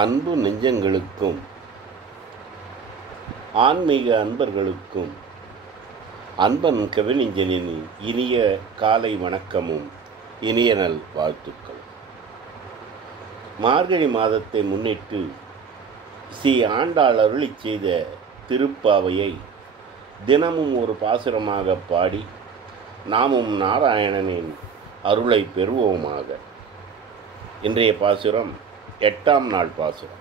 அன்பு நெஞ்சங்களுக்கும் ஆன்மீக அன்பர்களுக்கும் அன்பன் கவிஞனின் இனிய காலை வணக்கமும் இனிய நல் வாழ்த்துக்கள். மார்கழி மாதத்தை முன்னிட்டு ஸ்ரீ ஆண்டாள் அருளி செய்த திருப்பாவையை தினமும் ஒரு பாசுரமாக பாடி நாமும் நாராயணனின் அருளை பெறுவோமாக. இன்றைய பாசுரம் 8ஆம் நாள் பாசுரம்.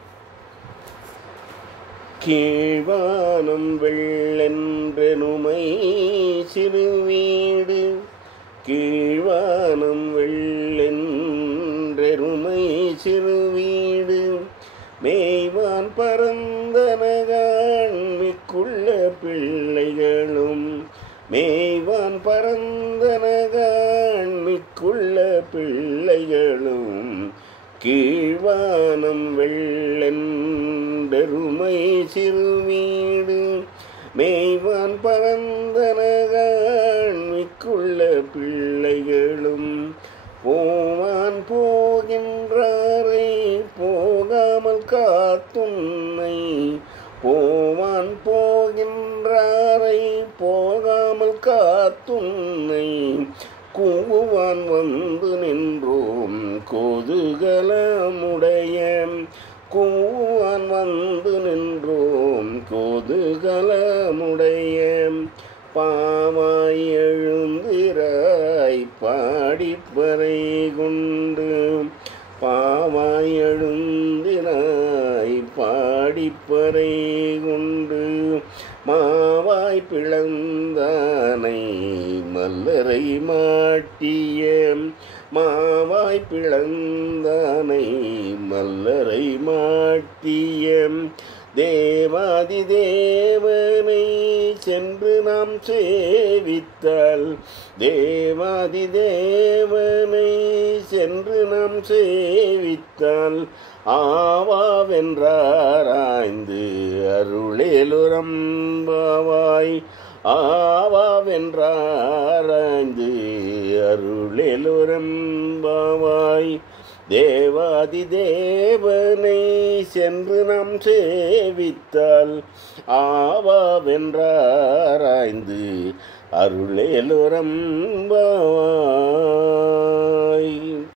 கீழ்வானம் வெள்ளென்றெனுமை சிறுவீடு, கீழ்வானம் வெள்ளென்றெருமை சிறுவீடு, மேய்வான் பரந்தனகான் மிக்குள்ள பிள்ளைகளும், மேய்வான் பரந்தனகான் மிக்குள்ள பிள்ளைகளும், கீழ்வானம் வெள்ளென்றெருமை சிறுவீடு, மேய்வான் பரந்தனகான் மிக்குள்ள பிள்ளைகளும், போவான் போகின்றாரை போகாமல் காத்துன்னை, போவான் போகின்றாரை போகாமல் காத்துன்னை, கூவான் வந்து நின்றோம் கோதுகலமுடைய, கூவான் வந்து நின்றோம் கோதுகலமுடைய, பாவாய் எழுந்திராய் பாடிப்பறை கொண்டு, பாவாய் எழுந்திராய் பாடிப்பறை கொண்டு, மாவாய் பிளந்தானை மல்லரை மாட்டிய, மாவாய் பிளந்தானை மல்லரை மாட்டிய, தேவாதி தேவனை சென்று நாம் சேவித்தால், தேவாதி தேவனை சென்று நாம் சேவித்தால், ஆவாவென்றாராய்ந்து அருளேலுரம்பாவாய், ஆவாவென்றாராய்ந்து அருளேலுரம்பாவாய், தேவாதி தேவனை சென்று நாம் சேவித்தால், ஆவாவென்றாராய்ந்து அருளேலுரம்பாவாய்.